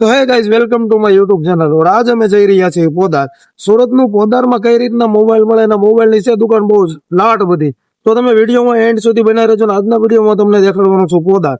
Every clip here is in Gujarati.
તો hey guys welcome to my YouTube channel ઓર આજ અમે જઈ રહ્યા છીએ પોદાર. સુરતનું પોદારમાં કઈ રીતના મોબાઈલ મળે અને મોબાઈલની છે દુકાન બહુ જ લાટ બધી. તો તમે વિડીયોમાં એન્ડ સુધી બનાવી રહેજો. આજના વિડીયોમાં તમને દેખાડવાનો છું પોદાર.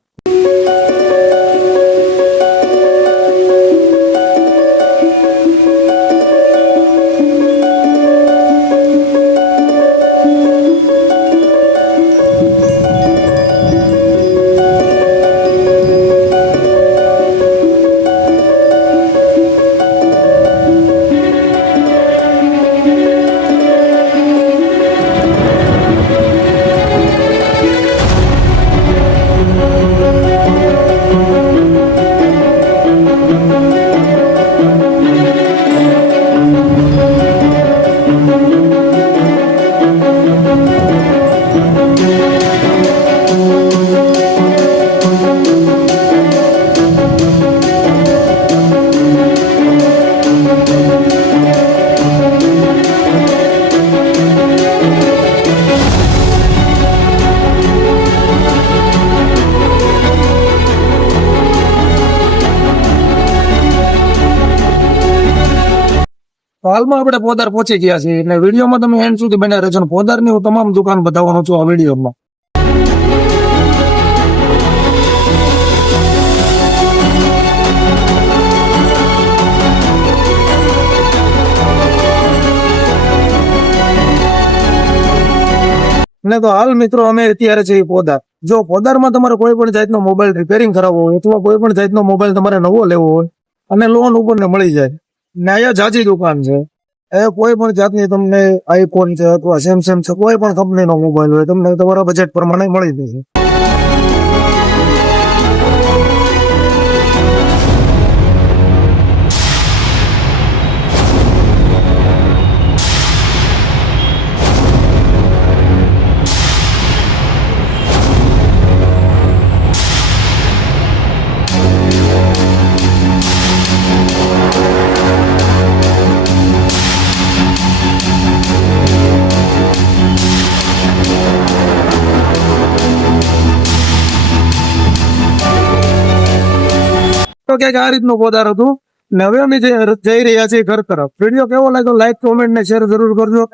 તો હાલમાં આપણે પોદાર પહોંચી ગયા છીએ એટલે વિડીયોમાં તમે એન્ડ સુધી બન્યા રહેજો. પોદારની હું તમામ દુકાન બતાવવાનો છું આ વિડીયોમાં. ને તો હાલ મિત્રો અમે અત્યારે છીએ પોદાર. જો પોદારમાં તમારે કોઈ પણ જાતનો મોબાઈલ રિપેરિંગ કરાવવો હોય અથવા કોઈ પણ જાતનો મોબાઈલ તમારે નવો લેવો હોય અને લોન ઉપર ને મળી જાય ને અહીંયા જાજી દુકાન છે. એ કોઈ પણ જાતની તમને આઈફોન છે અથવા સેમસંગ છે કોઈ પણ કંપનીનો મોબાઈલ હોય તમને તમારા બજેટ પ્રમાણે મળી જશે. તો ક્યાંક આ રીતનું પોદાર હતું ને હવે અમે જઈ રહ્યા છીએ ઘર તરફ. વિડીયો કેવો લાગ્યો લાઈક કોમેન્ટ ને શેર જરૂર કરજો.